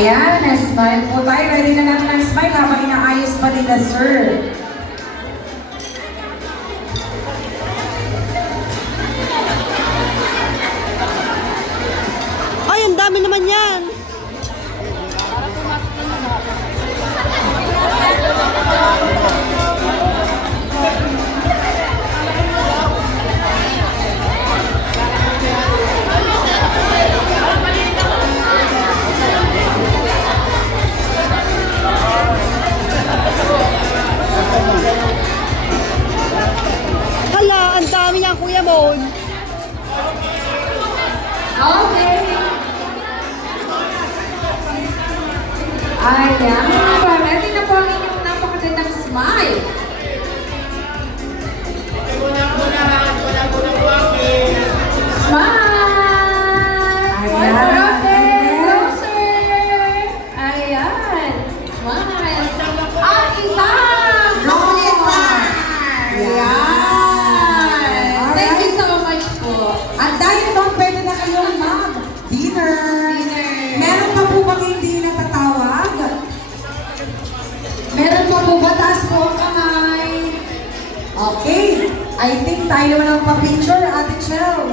Ayan, smile po tayo. Ready na natin ang smile habang inaayos pa nila, sir. Ay, ang dami naman yan. Hala, ang dami yan, Kuya Mon. Okay. Ayan. Ready na po ang inyong napakagandang smile. Smile! Ayan. Closer! Ayan. Smile. At isang roller! Ayan. Thank you so much po. At dahil doon, pwede na kayong mag-dinner. Meron pa po bang hindi natatawag? Meron pa po ba? Taas po ang kamay. Okay. I think tayo naman ang pa-picture, Ate Chel.